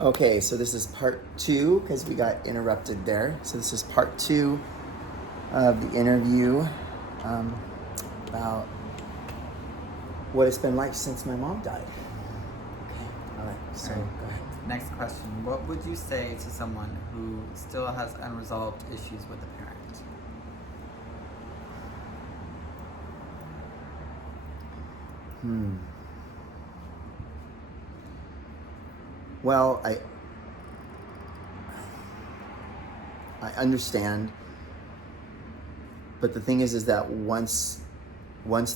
Okay, so this is part two because we got interrupted there. So this is part two of the interview um, about what it's been like since my mom died. Okay, all right, so All right. go ahead. Next question. What would you say to someone who still has unresolved issues with a parent? Well, I understand, but the thing is that once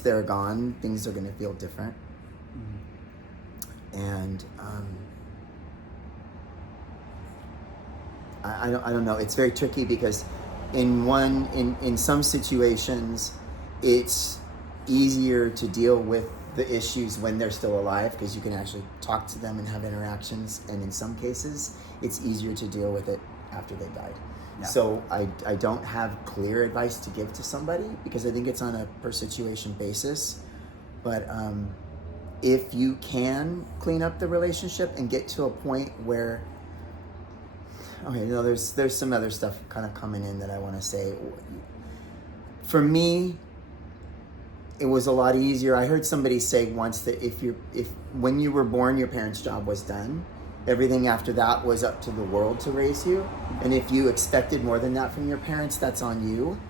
they're gone, things are going to feel different, and I don't know. It's very tricky because in some situations, it's easier to deal with the issues when they're still alive because you can actually talk to them and have interactions. And in some cases, it's easier to deal with it after they died. Yeah. So I don't have clear advice to give to somebody because I think it's on a per situation basis. But if you can clean up the relationship and get to a point where okay, there's some other stuff kind of coming in that I want to say. For me, it was a lot easier. I heard somebody say once that if when you were born, your parents' job was done. Everything after that was up to the world to raise you. And if you expected more than that from your parents, that's on you.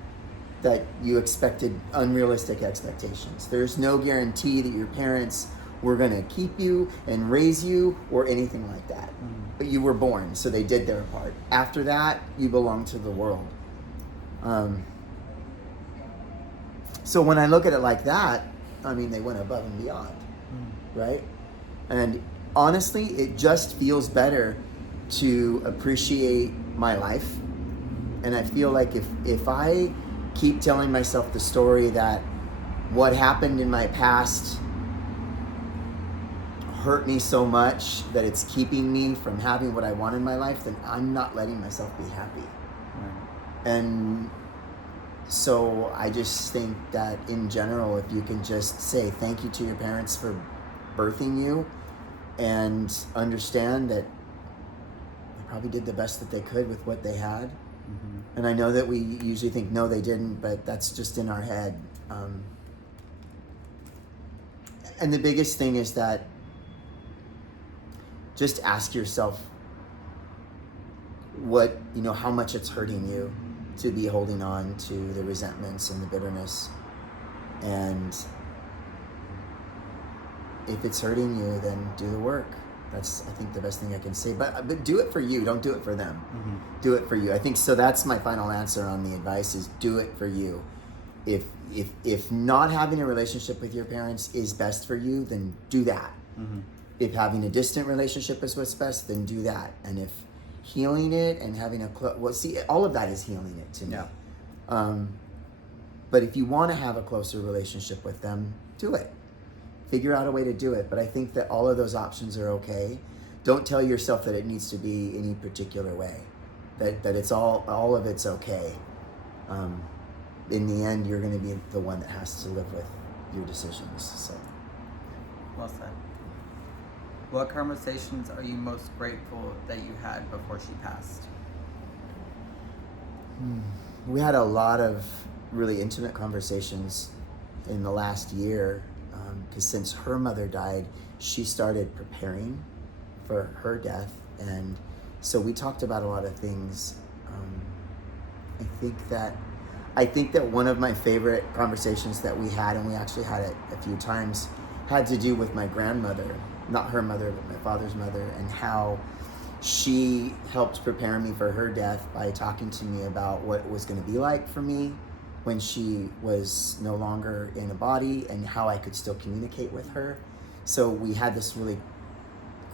That you expected unrealistic expectations. There's no guarantee that your parents were going to keep you and raise you or anything like that. But you were born, so they did their part. After that, you belong to the world. So when I look at it like that, I mean, they went above and beyond, right? And honestly, it just feels better to appreciate my life. And I feel like if I keep telling myself the story that what happened in my past hurt me so much that it's keeping me from having what I want in my life, then I'm not letting myself be happy. Right. And so I just think that in general, if you can just say thank you to your parents for birthing you and understand that they probably did the best that they could with what they had. And I know that we usually think, no, they didn't, but that's just in our head. And the biggest thing is that just ask yourself how much it's hurting you to be holding on to the resentments and the bitterness. And if it's hurting you, then do the work. That's, I think, the best thing I can say. But do it for you. Don't do it for them. Do it for you. I think so. That's my final answer on the advice: is do it for you. If not having a relationship with your parents is best for you, then do that. If having a distant relationship is what's best, then do that. And if healing it and having all of that is healing it to me. Yeah. But if you want to have a closer relationship with them, do it. Figure out a way to do it. But I think that all of those options are okay. Don't tell yourself that it needs to be any particular way. That it's all of it's okay. In the end, you're going to be the one that has to live with your decisions. So. Well said. What conversations are you most grateful that you had before she passed? We had a lot of really intimate conversations in the last year because since her mother died, she started preparing for her death. And so we talked about a lot of things. I think that one of my favorite conversations that we had, and we actually had it a few times, had to do with my grandmother, not her mother, but my father's mother, and how she helped prepare me for her death by talking to me about what it was going to be like for me when she was no longer in a body and how I could still communicate with her. So we had this really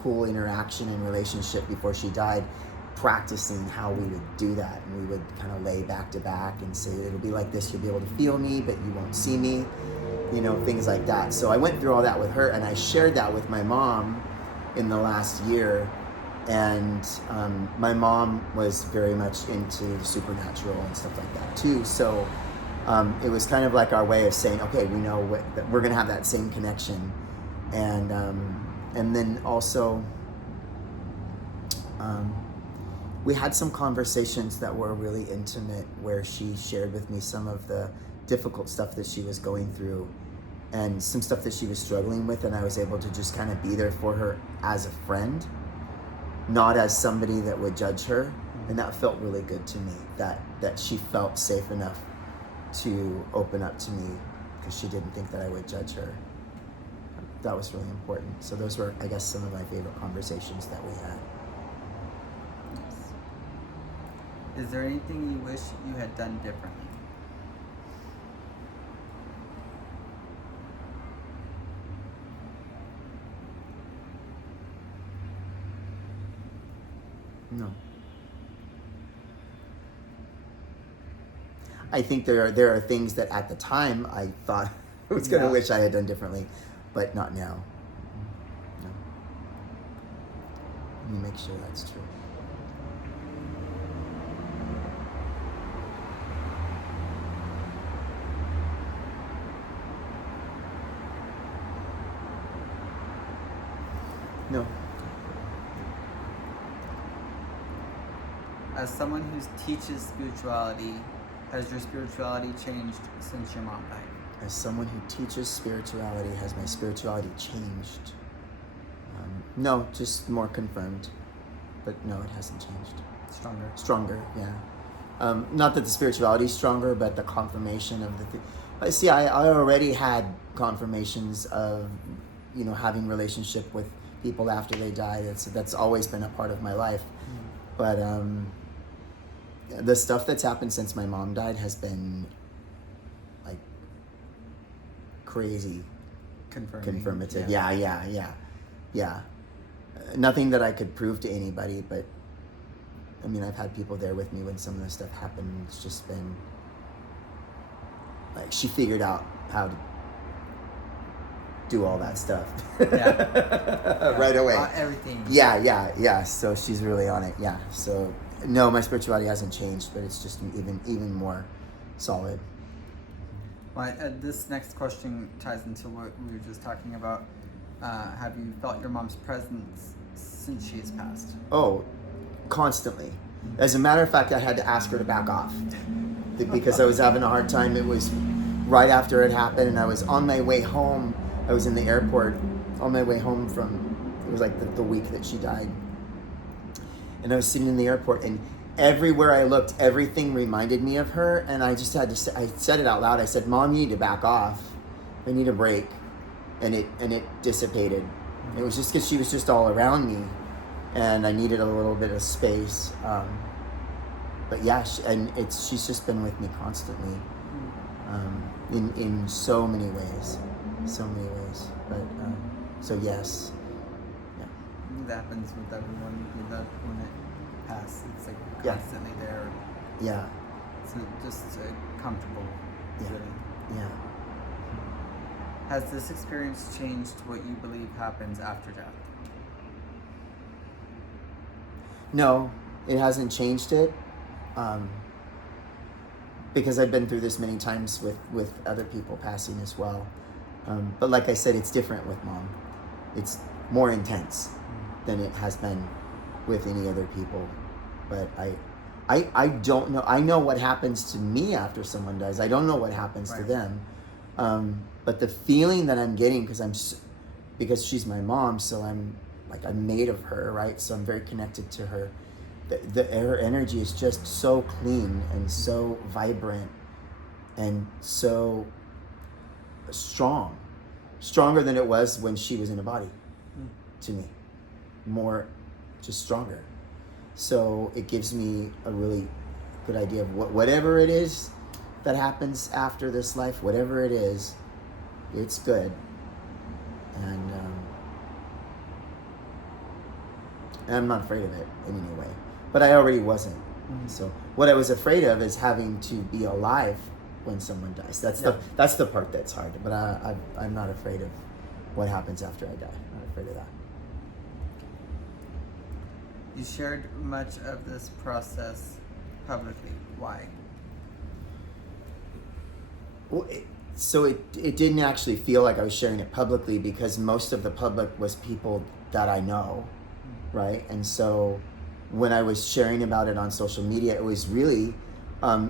cool interaction and relationship before she died, practicing how we would do that. And we would kind of lay back to back and say, it'll be like this, you'll be able to feel me, but you won't see me, things like that. So I went through all that with her, and I shared that with my mom in the last year. And my mom was very much into the supernatural and stuff like that too. So it was kind of like our way of saying, okay, we know that we're going to have that same connection. And then also, We had some conversations that were really intimate, where she shared with me some of the difficult stuff that she was going through and some stuff that she was struggling with, and I was able to just kind of be there for her as a friend, not as somebody that would judge her. And that felt really good to me, that she felt safe enough to open up to me because she didn't think that I would judge her. That was really important. So those were, I guess, some of my favorite conversations that we had. Is there anything you wish you had done differently? No. I think there are things that at the time I thought I was going to wish I had done differently, but not now. No. Let me make sure that's true. No. As someone who teaches spirituality, has your spirituality changed since your mom died? As someone who teaches spirituality, has my spirituality changed? No, just more confirmed. But no, it hasn't changed. Stronger. Stronger, yeah. Not that the spirituality is stronger, but the confirmation of the see, I already had confirmations of, having relationship with people after they die. That's always been a part of my life. But the stuff that's happened since my mom died has been like crazy confirmative. Yeah. Nothing that I could prove to anybody, but I mean, I've had people there with me when some of this stuff happened. It's just been like she figured out how to do all that stuff right away. Everything. Yeah. So she's really on it. Yeah. So no, my spirituality hasn't changed, but it's just even more solid. Well, this next question ties into what we were just talking about. Have you felt your mom's presence since she has passed? Oh, constantly. As a matter of fact, I had to ask her to back off because I was having a hard time. It was right after it happened, and I was on my way home. I was in the airport on my way home it was like the week that she died. And I was sitting in the airport, and everywhere I looked, everything reminded me of her. And I just had to say, I said it out loud. I said, "Mom, you need to back off. I need a break." And it dissipated. It was just because she was just all around me, and I needed a little bit of space. But yeah, she's just been with me constantly, in so many ways. But so yes. That happens with everyone you love when it passes. It's like constantly there. Yeah. So just comfortable feeling. Yeah. Has this experience changed what you believe happens after death? No, it hasn't changed it. Because I've been through this many times with other people passing as well. But like I said, it's different with Mom. It's more intense than it has been with any other people. But I don't know. I know what happens to me after someone dies. I don't know what happens to them. But the feeling that I'm getting, because she's my mom, so I'm made of her, right? So I'm very connected to her. Her energy is just so clean and so vibrant and so strong, stronger than it was when she was in a body. To me, more, just stronger. So it gives me a really good idea of whatever it is that happens after this life, whatever it is, it's good. And I'm not afraid of it in any way. But I already wasn't. So what I was afraid of is having to be alive when someone dies. That's the part that's hard. But I'm not afraid of what happens after I die. I'm not afraid of that. You shared much of this process publicly. Why? Well, it didn't actually feel like I was sharing it publicly because most of the public was people that I know, right? And so when I was sharing about it on social media, it was really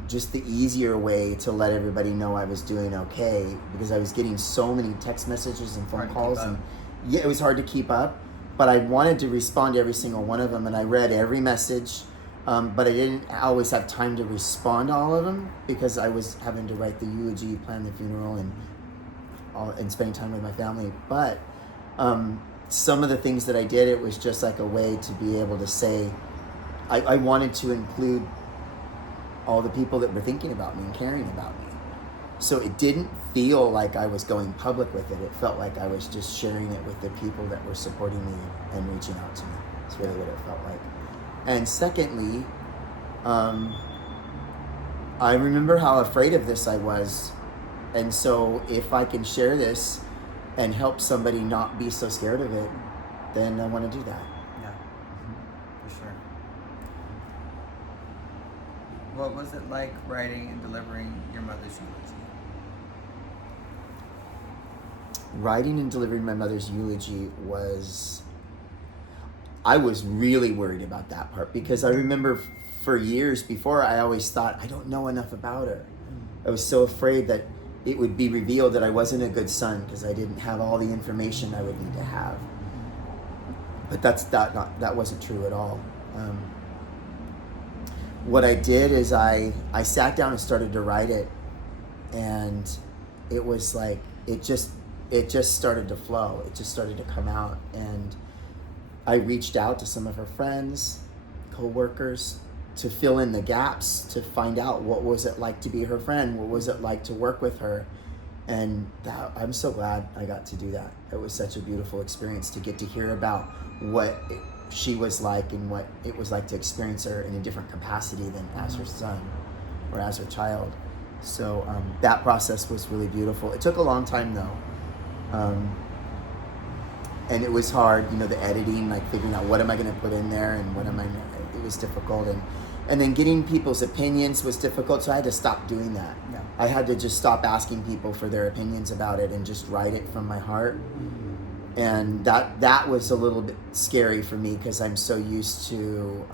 just the easier way to let everybody know I was doing okay, because I was getting so many text messages and phone calls, and yeah, it was hard to keep up. But I wanted to respond to every single one of them, and I read every message, but I didn't always have time to respond to all of them because I was having to write the eulogy, plan the funeral, and spending time with my family. But some of the things that I did, it was just like a way to be able to say, I wanted to include all the people that were thinking about me and caring about me. So it didn't feel like I was going public with it. It felt like I was just sharing it with the people that were supporting me and reaching out to me. That's really what it felt like. And secondly, I remember how afraid of this I was. And so if I can share this and help somebody not be so scared of it, then I want to do that. Yeah, for sure. What was it like writing and delivering your mother's eulogy? Writing and delivering my mother's eulogy I was really worried about that part, because I remember for years before, I always thought, I don't know enough about her. I was so afraid that it would be revealed that I wasn't a good son because I didn't have all the information I would need to have. But that wasn't true at all. What I did is I sat down and started to write it, and it was like it just started to flow. It just started to come out, and I reached out to some of her friends, co-workers, to fill in the gaps, to find out what was it like to be her friend, what was it like to work with her. And I'm so glad I got to do that. It was such a beautiful experience to get to hear about what she was like and what it was like to experience her in a different capacity than as her son or as her child. So that process was really beautiful. It took a long time though. And it was hard, the editing, like figuring out what am I going to put in there and it was difficult. And then getting people's opinions was difficult, so I had to stop doing that. Yeah. I had to just stop asking people for their opinions about it and just write it from my heart. And that was a little bit scary for me because I'm so used to,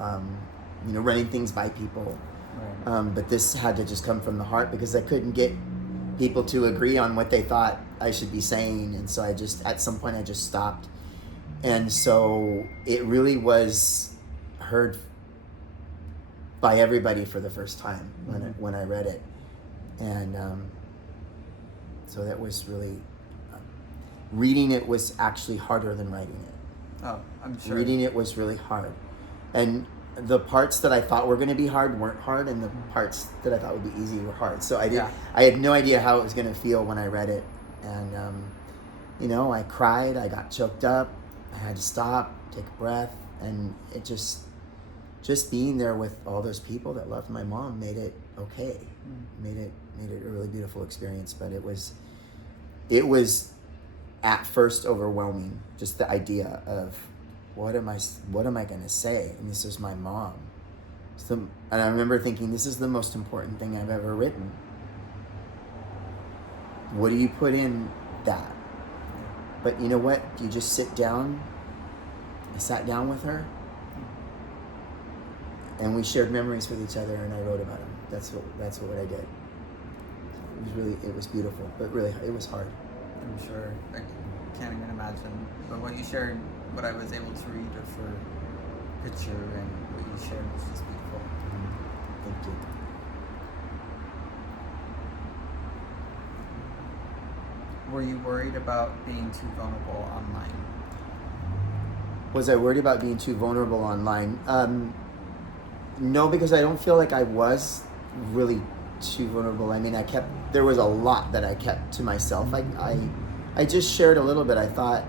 running things by people. Right. But this had to just come from the heart because I couldn't get people to agree on what they thought I should be saying. And so at some point I just stopped. And so it really was heard by everybody for the first time when I read it. And so that was really, reading it was actually harder than writing it. Oh, I'm sure. Reading it was really hard. And the parts that I thought were going to be hard weren't hard, and the parts that I thought would be easy were hard. So I had no idea how it was going to feel when I read it. And, I cried, I got choked up, I had to stop, take a breath, and it just being there with all those people that loved my mom made it okay. Made it a really beautiful experience. But it was at first overwhelming, just the idea of what am I going to say? And this is my mom. And I remember thinking, this is the most important thing I've ever written. What do you put in that? But you know what? You just sit down. I sat down with her, and we shared memories with each other, and I wrote about them. That's what I did. It was beautiful, but really it was hard. I'm sure. I can't even imagine. But what you shared, what I was able to read of her picture and what you shared was just beautiful. Thank you. Were you worried about being too vulnerable online? Was I worried about being too vulnerable online? No, because I don't feel like I was really too vulnerable. I mean, there was a lot that I kept to myself. I just shared a little bit. I thought,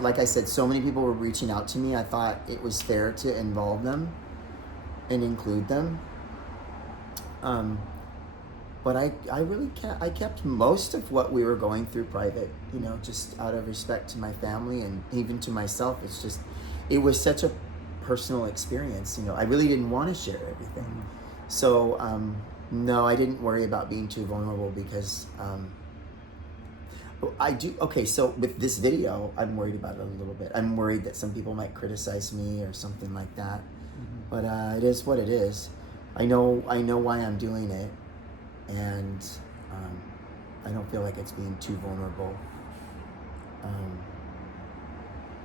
like I said, so many people were reaching out to me. I thought it was fair to involve them and include them. But I kept most of what we were going through private, just out of respect to my family and even to myself. It was such a personal experience. I really didn't want to share everything. So, no, I didn't worry about being too vulnerable because I do. Okay, so with this video, I'm worried about it a little bit. I'm worried that some people might criticize me or something like that. But it is what it is. I know why I'm doing it, and I don't feel like it's being too vulnerable.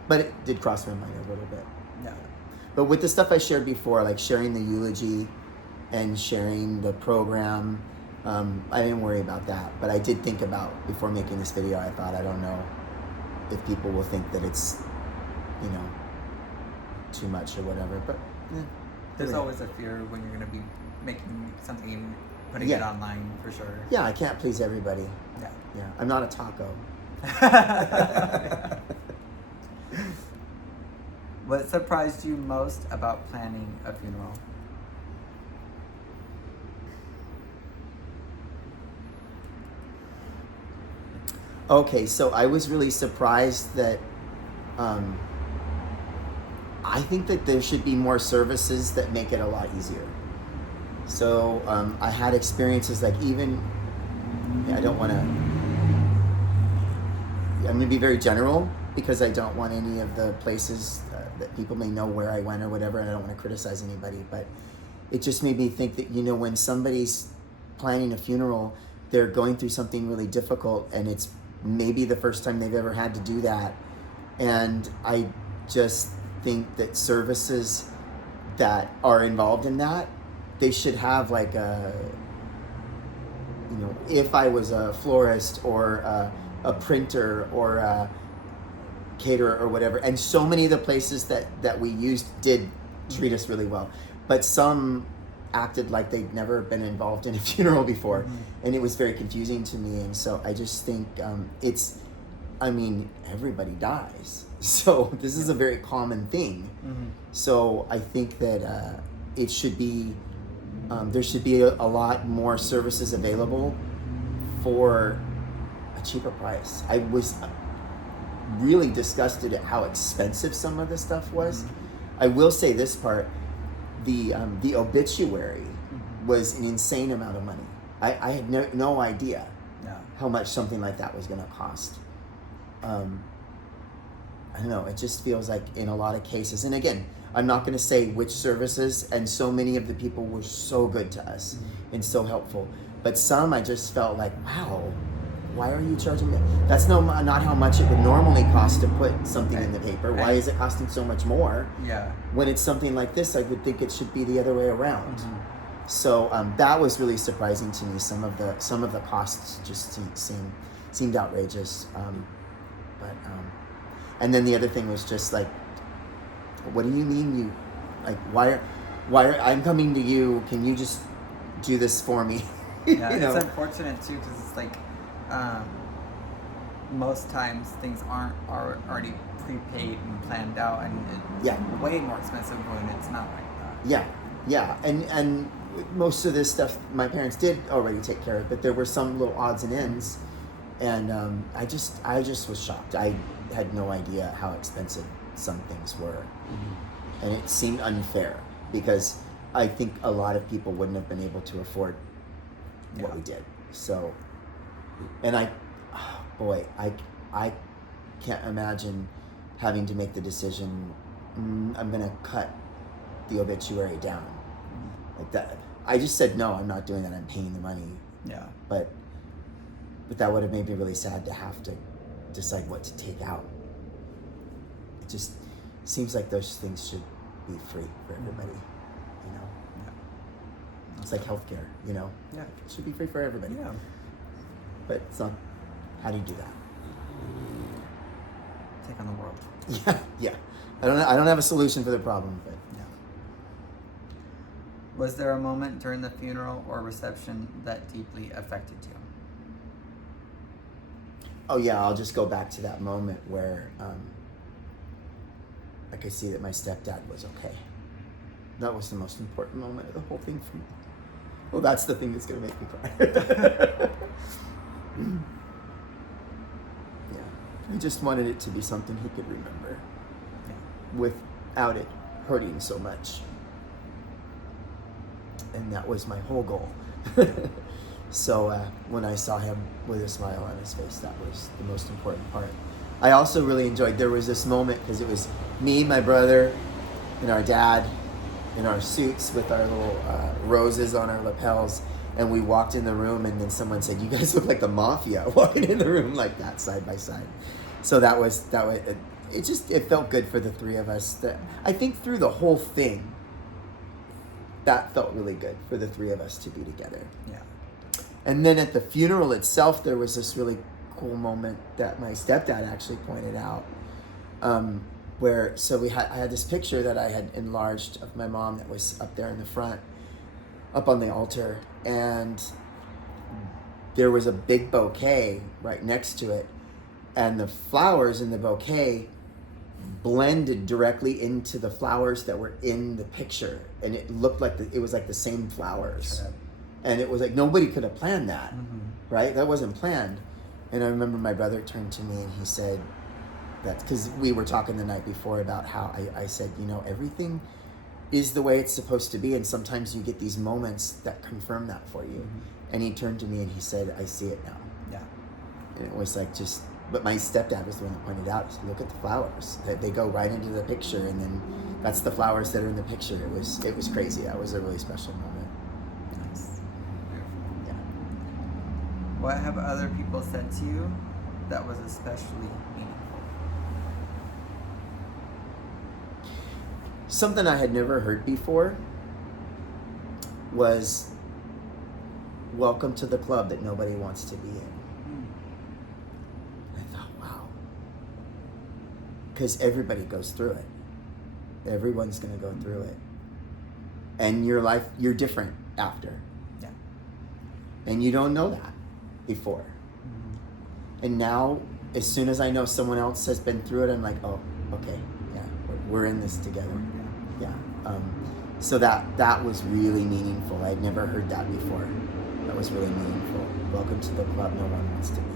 But it did cross my mind a little bit. Yeah. But with the stuff I shared before, like sharing the eulogy and sharing the program, I didn't worry about that. But I did think about, before making this video, I thought, I don't know if people will think that it's, too much or whatever. But there's always a fear when you're going to be making something and putting it online, for sure. Yeah, I can't please everybody. Yeah. I'm not a taco. What surprised you most about planning a funeral? Okay, so I was really surprised that I think that there should be more services that make it a lot easier. So I had experiences like I don't want to, I'm going to be very general because I don't want any of the places that people may know where I went or whatever, and I don't want to criticize anybody, but it just made me think that, when somebody's planning a funeral, they're going through something really difficult, and it's maybe the first time they've ever had to do that. And I just think that services that are involved in that, they should have like if I was a florist or a printer or a caterer or whatever, and so many of the places that we used did treat us really well, but some acted like they'd never been involved in a funeral before, and it was very confusing to me. And so I just think everybody dies, so this is a very common thing. So I think that it should be there should be a lot more services available for a cheaper price. I was really disgusted at how expensive some of the stuff was. I will say this part: the obituary was an insane amount of money. I had no idea how much something like that was going to cost. I don't know. It just feels like in a lot of cases, and again, I'm not going to say which services, and so many of the people were so good to us and so helpful. But some, I just felt like, wow, why are you charging me? That's not how much it would normally cost to put something in the paper. Why is it costing so much more? Yeah. When it's something like this, I would think it should be the other way around. So that was really surprising to me. Some of the costs just seemed outrageous. And then the other thing was just like, what do you mean why are I'm coming to you? Can you just do this for me? Yeah, it's unfortunate too, because it's like most times things are already prepaid and planned out, and it's way more expensive when it's not like that. Yeah, and most of this stuff my parents did already take care of, but there were some little odds and ends, and I just was shocked. I had no idea how expensive some things were, and it seemed unfair because I think a lot of people wouldn't have been able to afford what we did. So, and I can't imagine having to make the decision, I'm gonna cut the obituary down like that. I just said, no, I'm not doing that. I'm paying the money. Yeah. But that would have made me really sad to have to decide what to take out. It just seems like those things should be free for everybody, Yeah. It's like healthcare, Yeah. It should be free for everybody. Yeah. But it's not. How do you do that? Take on the world. Yeah. I don't have a solution for the problem, but Was there a moment during the funeral or reception that deeply affected you? Oh yeah, I'll just go back to that moment where I could see that my stepdad was okay. That was the most important moment of the whole thing for me. Well, that's the thing that's gonna make me cry. I just wanted it to be something he could remember without it hurting so much. And that was my whole goal. So when I saw him with a smile on his face, that was the most important part. I also really enjoyed, there was this moment, because it was me, my brother, and our dad, in our suits with our little roses on our lapels, and we walked in the room, and then someone said, "You guys look like the mafia," walking in the room like that, side by side. So that was it felt good for the three of us. That I think through the whole thing, that felt really good for the three of us to be together. Yeah. And then at the funeral itself, there was this really cool moment that my stepdad actually pointed out, where I had this picture that I had enlarged of my mom that was up there in the front, up on the altar, and there was a big bouquet right next to it, and the flowers in the bouquet blended directly into the flowers that were in the picture, and it looked like it was like the same flowers. Sure. And it was like nobody could have planned that. Mm-hmm. Right? That wasn't planned. And I remember my brother turned to me and he said, that's because we were talking the night before about how I said, everything is the way it's supposed to be, and sometimes you get these moments that confirm that for you. Mm-hmm. And he turned to me and he said, "I see it now." Yeah. And it was like but my stepdad was the one that pointed out, look at the flowers. They go right into the picture, and then that's the flowers that are in the picture. It was crazy. That was a really special moment. Nice. Yeah. What have other people said to you that was especially meaningful? Something I had never heard before was, "Welcome to the club that nobody wants to be in." I thought, wow. Because everybody goes through it. Everyone's going to go through it. And your life, you're different after. Yeah. And you don't know that before. Mm-hmm. And now, as soon as I know someone else has been through it, I'm like, oh, okay, yeah, we're in this together. Yeah. So that was really meaningful. I'd never heard that before. That was really meaningful. Welcome to the club no one wants to be in.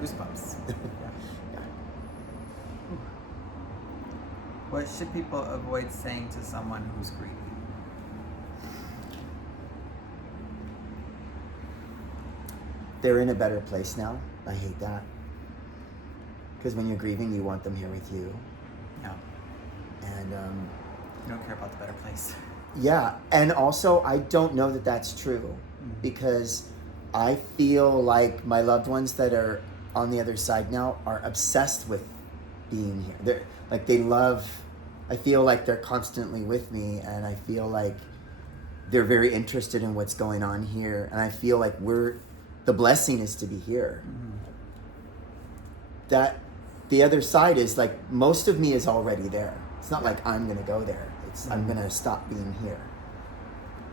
Goosebumps. Yeah. What should people avoid saying to someone who's grieving? They're in a better place now. I hate that. Because when you're grieving, you want them here with you. Yeah. And You don't care about the better place. yeah, and also I don't know that that's true, because I feel like my loved ones that are on the other side now are obsessed with being here. I feel like they're constantly with me, and I feel like they're very interested in what's going on here, and I feel like the blessing is to be here. Mm-hmm. That the other side is like, most of me is already there. It's not like I'm gonna go there. It's I'm gonna stop being here.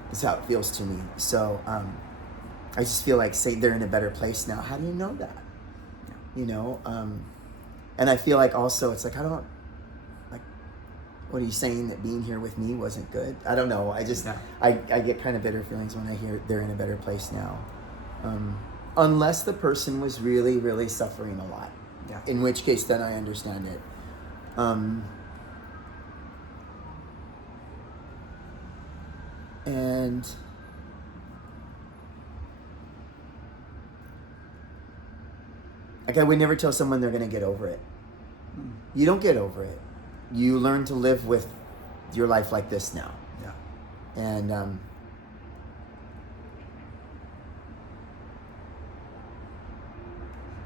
That's how it feels to me. So I just feel like, say they're in a better place now. How do you know that? And I feel like also it's like, what are you saying, that being here with me wasn't good? I don't know. I just I get kind of bitter feelings when I hear they're in a better place now. Unless the person was really, really suffering a lot. Yeah. In which case, then I understand it. And like, I would never tell someone they're going to get over it. You don't get over it. You learn to live with your life like this now. Yeah. And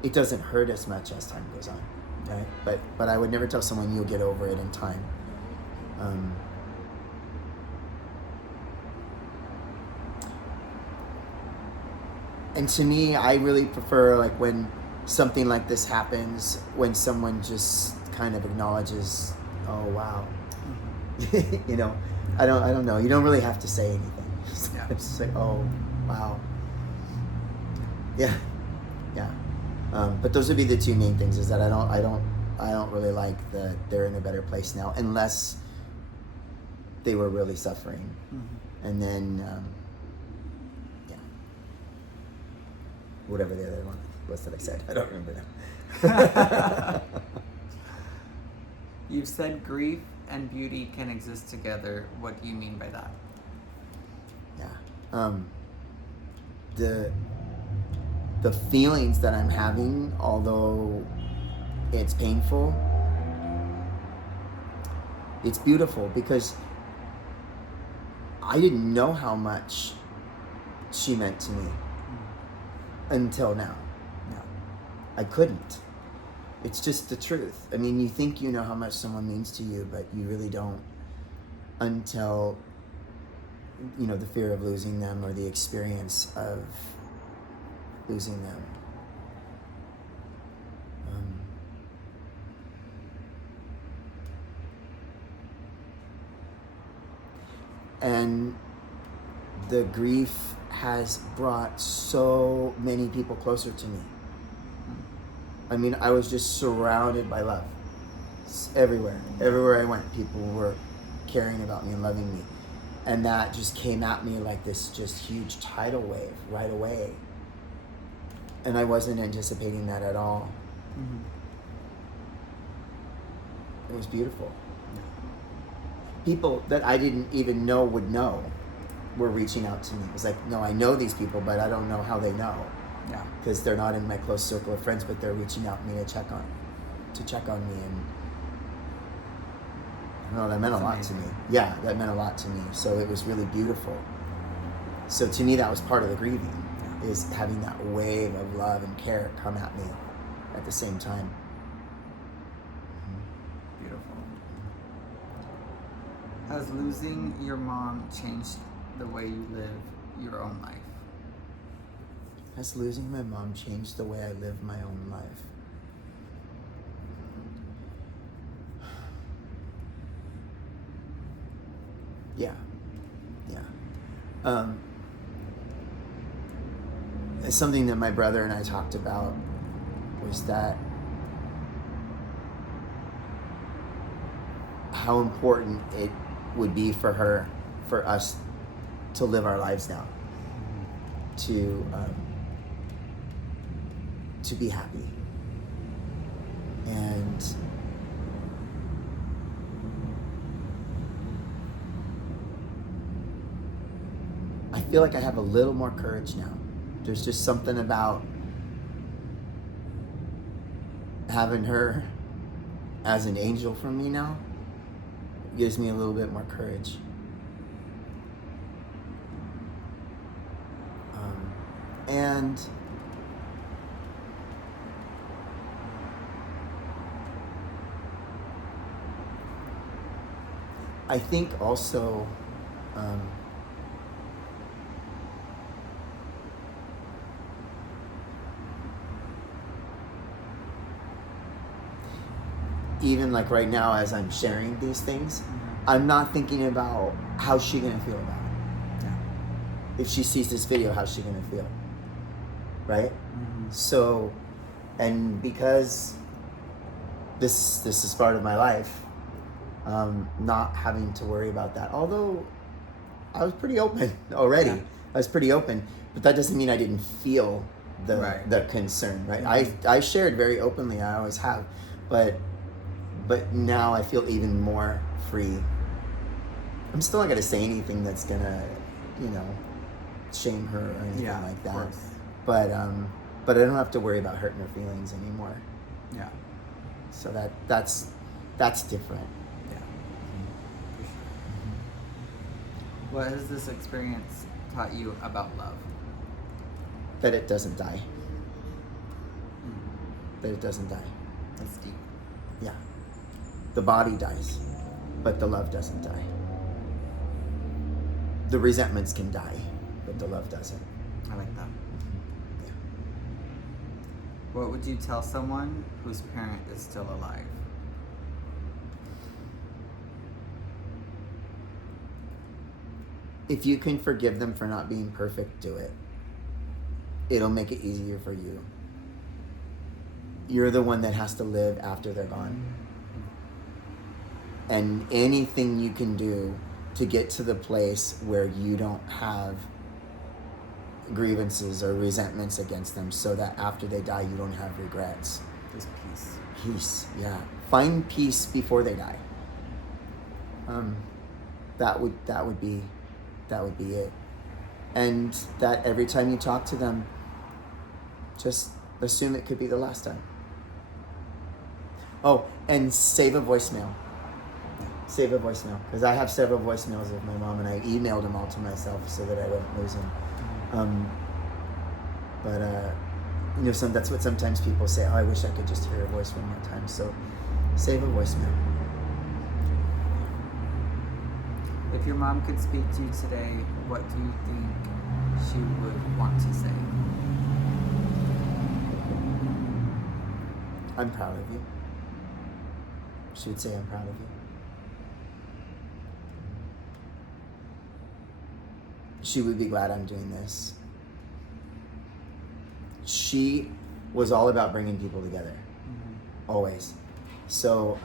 it doesn't hurt as much as time goes on, right? But I would never tell someone you'll get over it in time. And to me, I really prefer, like, when something like this happens, when someone just kind of acknowledges, oh wow. I don't know. You don't really have to say anything. Yeah. It's just like, oh wow. Yeah. But those would be the two main things, is that I don't really like that they're in a better place now, unless they were really suffering. Mm-hmm. And then whatever the other one was that I said, I don't remember now. You've said grief and beauty can exist together. What do you mean by that? Yeah. The feelings that I'm having, although it's painful, It's beautiful because I didn't know how much she meant to me until now. Yeah. I couldn't. It's just the truth. I mean, you think you know how much someone means to you, but you really don't until, you know, the fear of losing them or the experience of losing them. And the grief has brought so many people closer to me. I mean, I was just surrounded by love. Everywhere. Everywhere I went, people were caring about me and loving me. And that just came at me like this just huge tidal wave right away. And I wasn't anticipating that at all. Mm-hmm. It was beautiful. People that I didn't even know would know were reaching out to me. It was like, no, I know these people, but I don't know how they know. Yeah. Because they're not in my close circle of friends, but they're reaching out to me to check on me, and I don't know, that meant a lot to me. Yeah, that meant a lot to me. So it was really beautiful. So to me, that was part of the grieving, is having that wave of love and care come at me at the same time. Beautiful. Has losing your mom changed the way you live your own life? Has losing my mom changed the way I live my own life? Yeah. It's something that my brother and I talked about, was that how important it would be for us to live our lives now, to be happy, and I feel like I have a little more courage now. There's just something about having her as an angel for me now. It gives me a little bit more courage. And I think also even like right now as I'm sharing these things, I'm not thinking about how's she gonna feel about it. Yeah. If she sees this video, how's she gonna feel? Right? Mm-hmm. So, and because this is part of my life, not having to worry about that. Although I was pretty open already. Yeah. I was pretty open, but that doesn't mean I didn't feel the concern, right? Mm-hmm. I shared very openly. I always have, but now I feel even more free. I'm still not gonna say anything that's gonna, shame her or anything like that. But I don't have to worry about hurting her feelings anymore. Yeah. So that's different. Yeah. For sure. What has this experience taught you about love? That it doesn't die. That it doesn't die. That's deep. Yeah. The body dies, but the love doesn't die. The resentments can die, but the love doesn't. I like that. Yeah. What would you tell someone whose parent is still alive? If you can forgive them for not being perfect, do it. It'll make it easier for you. You're the one that has to live after they're gone. And anything you can do to get to the place where you don't have grievances or resentments against them, so that after they die you don't have regrets. Just peace. Peace, yeah. Find peace before they die. That would be it. And that every time you talk to them, just assume it could be the last time. Oh, and save a voicemail. Save a voicemail, because I have several voicemails of my mom, and I emailed them all to myself so that I wouldn't lose them. That's what sometimes people say. Oh, I wish I could just hear her voice one more time. So, save a voicemail. If your mom could speak to you today, what do you think she would want to say? I'm proud of you. She would say, I'm proud of you. She would be glad I'm doing this. She was all about bringing people together. Always. So,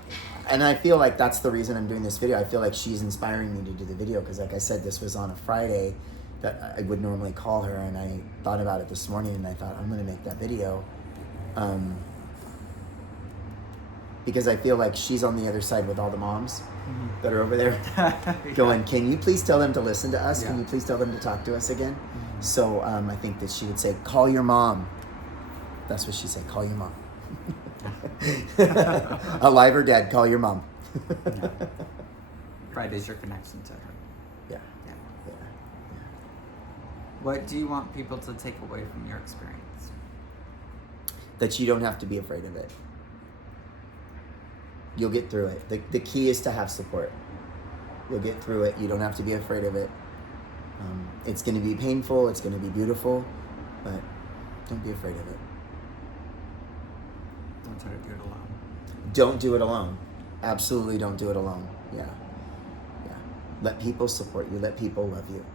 and I feel like that's the reason I'm doing this video. I feel like she's inspiring me to do the video, because like I said, this was on a Friday that I would normally call her, and I thought about it this morning, and I thought, I'm going to make that video. Because I feel like she's on the other side with all the moms that are over there going, can you please tell them to listen to us? Yeah. Can you please tell them to talk to us again? So I think that she would say, call your mom. That's what she said, call your mom. Alive or dead, call your mom. Yeah. Friday's your connection to her. Yeah. What do you want people to take away from your experience? That you don't have to be afraid of it. You'll get through it. The key is to have support. You'll get through it. You don't have to be afraid of it. It's going to be painful. It's going to be beautiful. But don't be afraid of it. Don't try to do it alone. Don't do it alone. Absolutely don't do it alone. Yeah. Let people support you. Let people love you.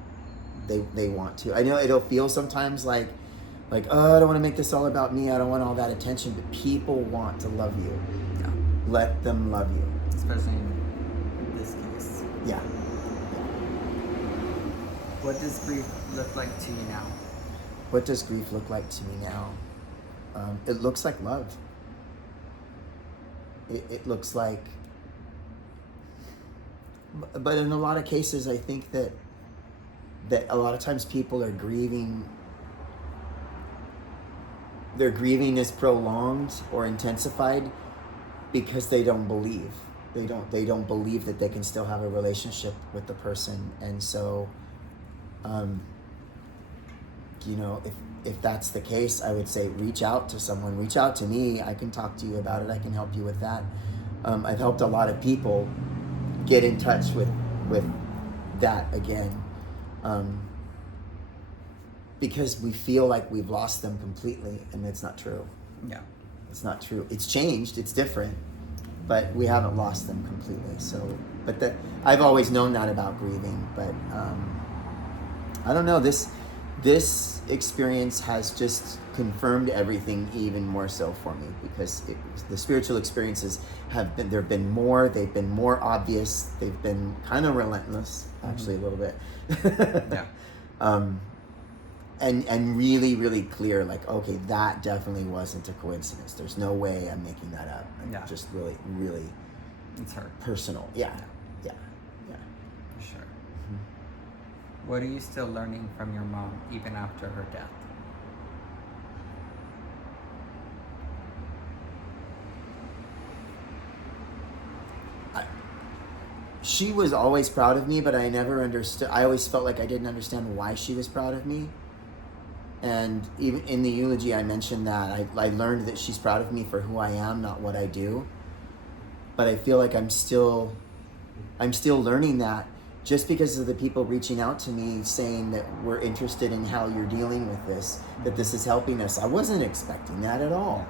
They want to. I know it'll feel sometimes like, oh, I don't want to make this all about me. I don't want all that attention. But people want to love you. Yeah. Let them love you. Especially in this case. Yeah. What does grief look like to you now? What does grief look like to me now? It looks like love. It looks like... But in a lot of cases, I think that a lot of times people are grieving... Their grieving is prolonged or intensified because they don't believe. They don't believe that they can still have a relationship with the person. And so, if that's the case, I would say reach out to someone. Reach out to me. I can talk to you about it. I can help you with that. I've helped a lot of people get in touch with that again. Because we feel like we've lost them completely, and it's not true. Yeah. It's not true. It's changed. It's different, but we haven't lost them completely. So, I've always known that about grieving, but I don't know. This experience has just confirmed everything even more so for me, because the spiritual experiences there've been more. They've been more obvious. They've been kind of relentless, actually, a little bit. Yeah. And really, really clear, like, okay, that definitely wasn't a coincidence. There's no way I'm making that up. Yeah. Just really, really it's her. Personal. Yeah. For sure. What are you still learning from your mom, even after her death? She was always proud of me, but I never understood. I always felt like I didn't understand why she was proud of me. And even in the eulogy, I mentioned that I learned that she's proud of me for who I am, not what I do. But I feel like I'm still learning that, just because of the people reaching out to me saying that we're interested in how you're dealing with this, that this is helping us. I wasn't expecting that at all.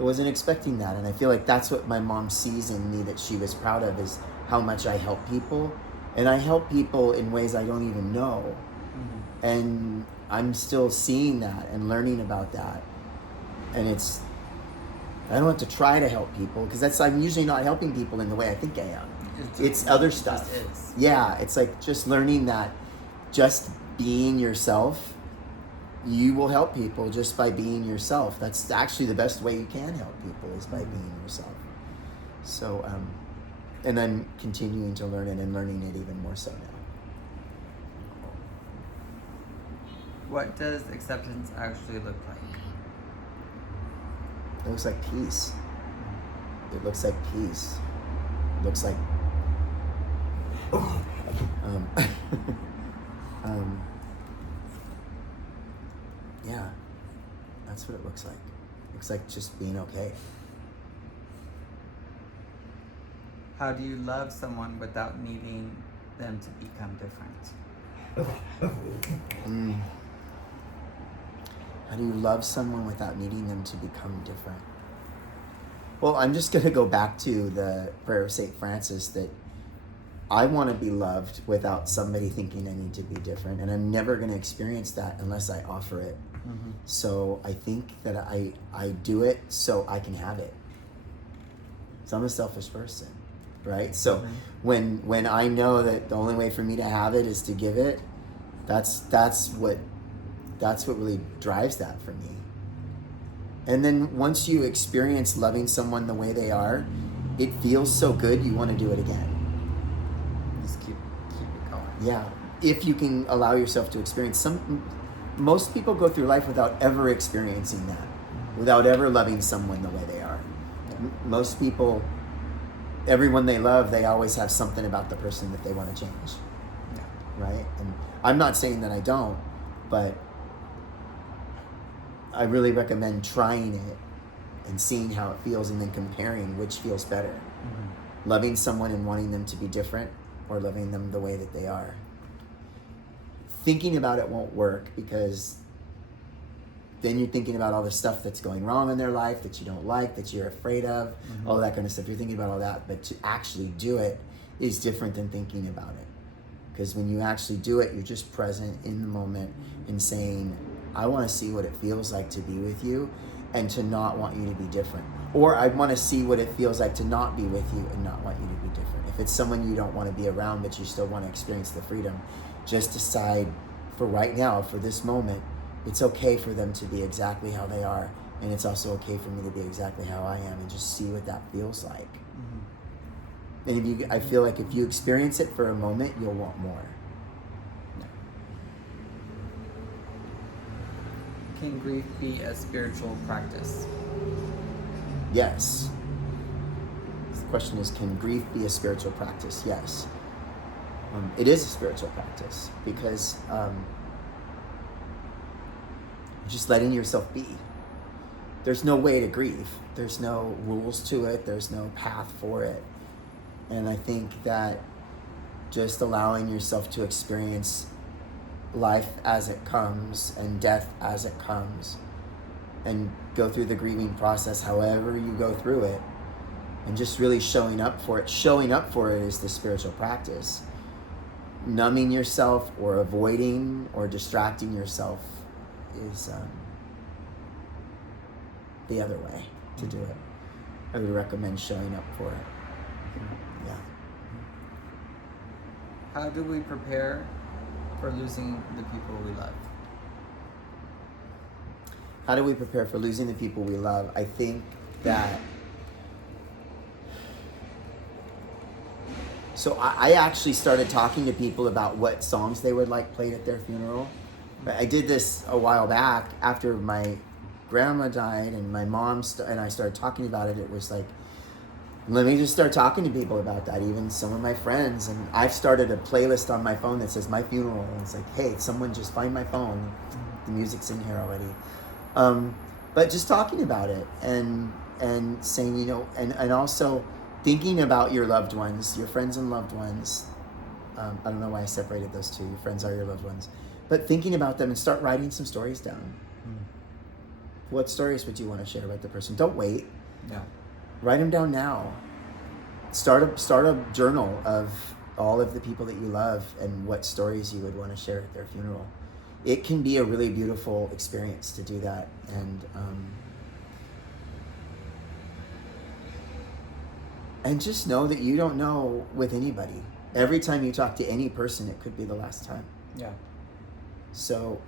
I wasn't expecting that. And I feel like that's what my mom sees in me, that she was proud of, is how much I help people. And I help people in ways I don't even know. And I'm still seeing that and learning about that. And I don't have to try to help people, because I'm usually not helping people in the way I think I am. It's other stuff. Yeah, it's like just learning that just being yourself, you will help people just by being yourself. That's actually the best way you can help people, is by being yourself. So, and I'm continuing to learn it and learning it even more so now. What does acceptance actually look like? It looks like peace. It looks like peace. It looks like um, yeah, that's what it looks like. Looks like just being okay. How do you love someone without needing them to become different? How do you love someone without needing them to become different? Well, I'm just going to go back to the prayer of St. Francis that I want to be loved without somebody thinking I need to be different. And I'm never going to experience that unless I offer it. Mm-hmm. So I think that I do it so I can have it. So I'm a selfish person, right? So when I know that the only way for me to have it is to give it, that's what really drives that for me. And then once you experience loving someone the way they are, it feels so good you want to do it again. Just keep it going. Yeah, if you can allow yourself to experience most people go through life without ever experiencing that, without ever loving someone the way they are. Most people, everyone they love, they always have something about the person that they want to change. Yeah. Right? And I'm not saying that I don't, but I really recommend trying it and seeing how it feels and then comparing which feels better. Mm-hmm. Loving someone and wanting them to be different or loving them the way that they are. Thinking about it won't work because then you're thinking about all the stuff that's going wrong in their life that you don't like, that you're afraid of, all that kind of stuff. You're thinking about all that, but to actually do it is different than thinking about it. Because when you actually do it, you're just present in the moment and saying, I want to see what it feels like to be with you and to not want you to be different. Or I want to see what it feels like to not be with you and not want you to be different. If it's someone you don't want to be around, but you still want to experience the freedom, just decide for right now, for this moment, it's okay for them to be exactly how they are. And it's also okay for me to be exactly how I am and just see what that feels like. Mm-hmm. And I feel like if you experience it for a moment, you'll want more. Can grief be a spiritual practice? Yes. The question is, can grief be a spiritual practice? Yes. It is a spiritual practice because just letting yourself be. There's no way to grieve. There's no rules to it. There's no path for it. And I think that just allowing yourself to experience life as it comes and death as it comes and go through the grieving process however you go through it and just really showing up for it. Showing up for it is the spiritual practice. Numbing yourself or avoiding or distracting yourself is the other way to do it. I would recommend showing up for it. Yeah. How do we prepare for losing the people we love? How do we prepare for losing the people we love? I think that so I actually started talking to people about what songs they would like played at their funeral. But I did this a while back after my grandma died and my mom and I started talking about it. It was like, let me just start talking to people about that, even some of my friends. And I've started a playlist on my phone that says my funeral. And it's like, hey, someone just find my phone. The music's in here already. But just talking about it and saying, you know, and also thinking about your loved ones, your friends and loved ones. I don't know why I separated those two. Your friends are your loved ones. But thinking about them and start writing some stories down. What stories would you want to share about the person? Don't wait. Yeah. Write them down now. Start a journal of all of the people that you love and what stories you would want to share at their funeral. It can be a really beautiful experience to do that. And just know that you don't know with anybody. Every time you talk to any person, it could be the last time. Yeah. So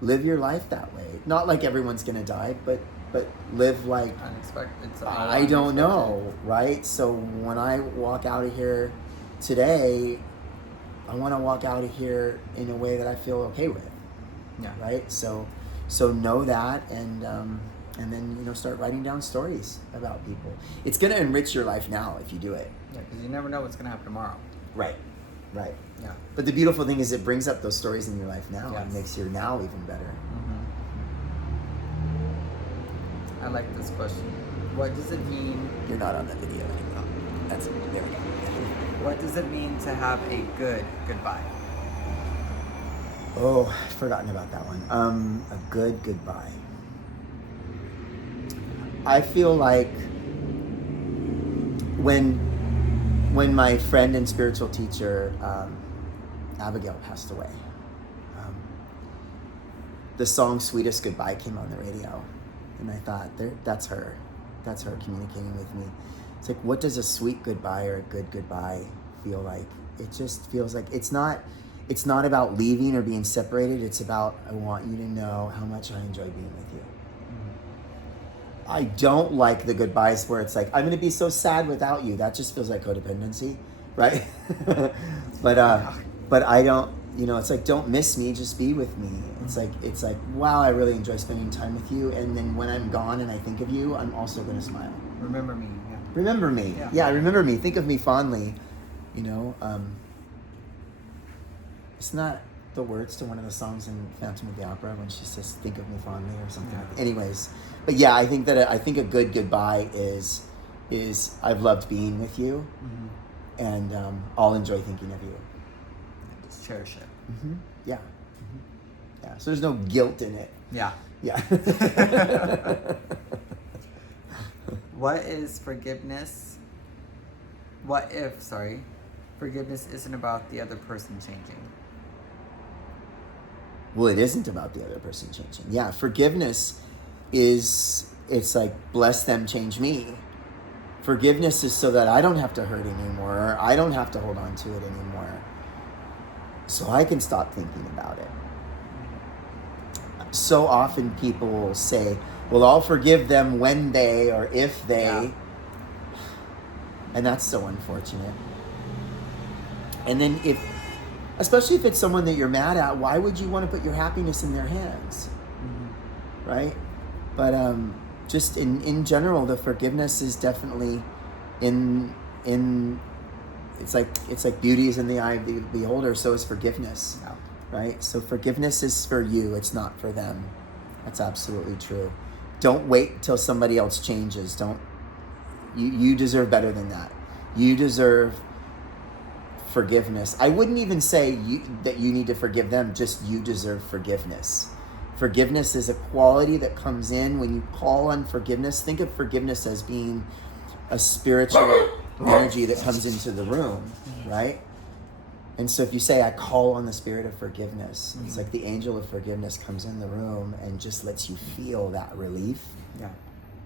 live your life that way. Not like everyone's going to die, but live like Unexpected. I don't know, right? So when I walk out of here today, I want to walk out of here in a way that I feel okay with. Yeah. Right? So know that and then, you know, start writing down stories about people. It's going to enrich your life now if you do it. Yeah, because you never know what's going to happen tomorrow. Right. Right. Yeah. But the beautiful thing is it brings up those stories in your life now and Yes. makes your now even better. I like this question. What does it mean? You're not on the video anymore. That's there we go. What does it mean to have a good goodbye? Oh, I've forgotten about that one. A good goodbye. I feel like when my friend and spiritual teacher Abigail passed away, the song "Sweetest Goodbye" came on the radio, and I thought, that's her communicating with me. It's like, what does a sweet goodbye or a good goodbye feel like? It just feels like it's not about leaving or being separated. It's about, I want you to know how much I enjoy being with you. I don't like the goodbyes where it's like, I'm going to be so sad without you. That just feels like codependency, right? But I don't, it's like, don't miss me, just be with me. It's like, wow, I really enjoy spending time with you. And then when I'm gone and I think of you, I'm also going to smile. Remember me. Yeah. Remember me. Yeah, remember me. Think of me fondly. It's not the words to one of the songs in Phantom of the Opera when she says, think of me fondly or something. Yeah. Like that. Anyways, but yeah, I think a good goodbye is I've loved being with you, and I'll enjoy thinking of you. Just cherish it. Yeah. Yeah. So there's no guilt in it. Yeah. Yeah. What is forgiveness? What if, forgiveness isn't about the other person changing? Well, it isn't about the other person changing. Yeah, forgiveness it's like, bless them, change me. Forgiveness is so that I don't have to hurt anymore, or I don't have to hold on to it anymore, so I can stop thinking about it. So often people will say, well, I'll forgive them when they, or if they, and that's so unfortunate. And then especially if it's someone that you're mad at, why would you want to put your happiness in their hands? Right? But just in general, the forgiveness is definitely in it's like beauty is in the eye of the beholder, so is forgiveness. Yeah. Right? So forgiveness is for you, it's not for them. That's absolutely true. Don't wait till somebody else changes. You deserve better than that. You deserve forgiveness. I wouldn't even say that you need to forgive them, just you deserve forgiveness. Forgiveness is a quality that comes in when you call on forgiveness. Think of forgiveness as being a spiritual energy that comes into the room, right? And so if you say, I call on the spirit of forgiveness, it's like the angel of forgiveness comes in the room and just lets you feel that relief. Yeah.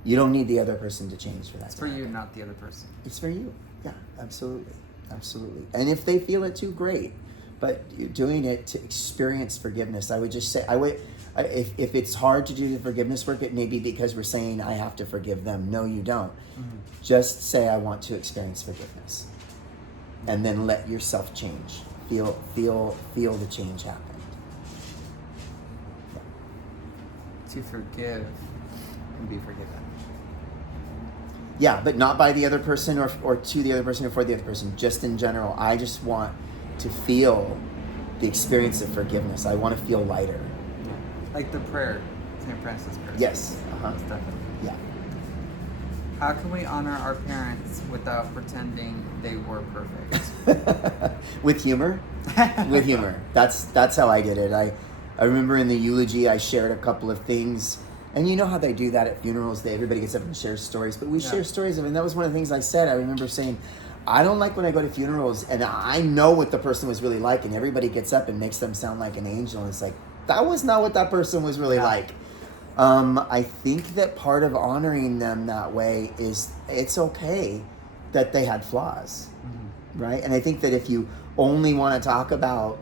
You don't need the other person to change for that. It's for you, not the other person. It's for you. Yeah, absolutely. Absolutely. And if they feel it too, great. But you're doing it to experience forgiveness. I would just say, if it's hard to do the forgiveness work, it may be because we're saying, I have to forgive them. No, you don't. Just say, I want to experience forgiveness. And then let yourself change. Feel the change happen. Yeah. To forgive and be forgiven. Yeah, but not by the other person or to the other person or for the other person. Just in general, I just want to feel the experience of forgiveness. I want to feel lighter. Like the prayer, St. Francis prayer. Yes. Most definitely. Yeah. How can we honor our parents without pretending they were perfect? With humor. With humor. That's how I did it. I remember in the eulogy I shared a couple of things, and you know how they do that at funerals. Everybody gets up and shares stories, but we share stories of it. And that was one of the things I said. I remember saying, I don't like when I go to funerals and I know what the person was really like, and everybody gets up and makes them sound like an angel, and it's like, that was not what that person was really like. I think that part of honoring them that way is it's okay that they had flaws, right? And I think that if you only want to talk about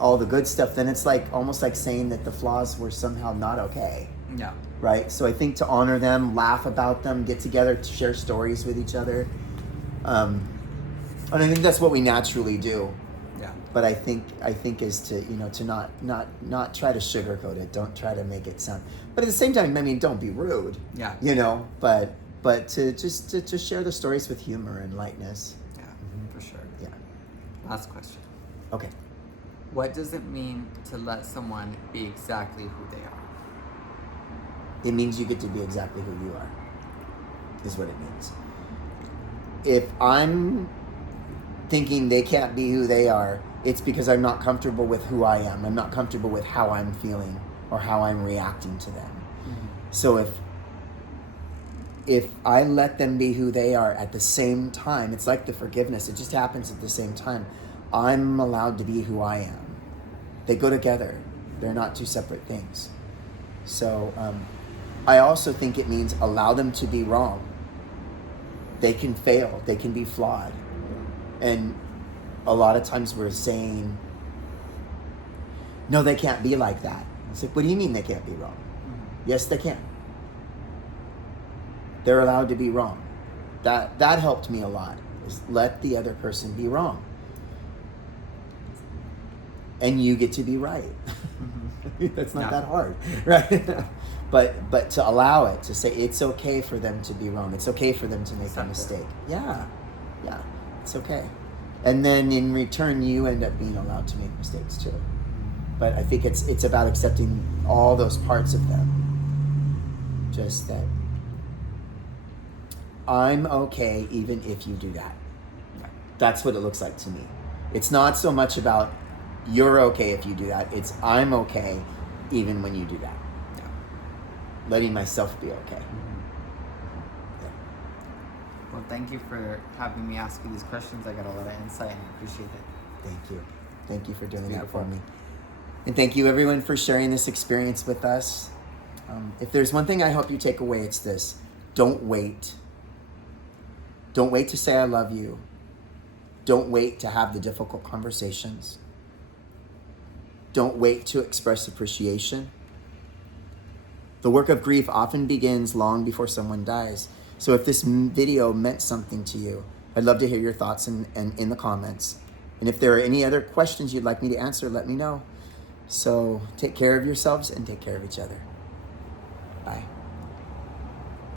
all the good stuff, then it's like almost like saying that the flaws were somehow not okay. Yeah. Right? So I think to honor them, laugh about them, get together to share stories with each other. And I think that's what we naturally do. Yeah. But I think is to not try to sugarcoat it. Don't try to make it sound. But at the same time, I mean, don't be rude. Yeah. But to share the stories with humor and lightness. Yeah, for sure. Yeah. Last question. Okay. What does it mean to let someone be exactly who they are? It means you get to be exactly who you are, is what it means. If I'm thinking they can't be who they are, it's because I'm not comfortable with who I am. I'm not comfortable with how I'm feeling or how I'm reacting to them. Mm-hmm. So if I let them be who they are at the same time, it's like the forgiveness. It just happens at the same time. I'm allowed to be who I am. They go together. They're not two separate things. So I also think it means allow them to be wrong. They can fail. They can be flawed. And a lot of times we're saying, no, they can't be like that. It's like, what do you mean they can't be wrong? Mm-hmm. Yes, they can. They're allowed to be wrong. That helped me a lot. Is let the other person be wrong. And you get to be right. Mm-hmm. That's not that hard, right? But to allow it, to say it's okay for them to be wrong. It's okay for them to make a mistake. Yeah, it's okay. And then in return, you end up being allowed to make mistakes too. But I think it's about accepting all those parts of them. Just that I'm okay even if you do that. That's what it looks like to me. It's not so much about you're okay if you do that. It's I'm okay even when you do that. Yeah. Letting myself be okay. Yeah. Well, thank you for having me ask you these questions. I got a lot of insight and I appreciate it. Thank you. Thank you for doing that beautiful. for me. And thank you everyone for sharing this experience with us. If there's one thing I hope you take away, it's this. Don't wait. Don't wait to say I love you. Don't wait to have the difficult conversations. Don't wait to express appreciation. The work of grief often begins long before someone dies. So if this video meant something to you, I'd love to hear your thoughts in the comments. And if there are any other questions you'd like me to answer, let me know. So take care of yourselves and take care of each other. Bye.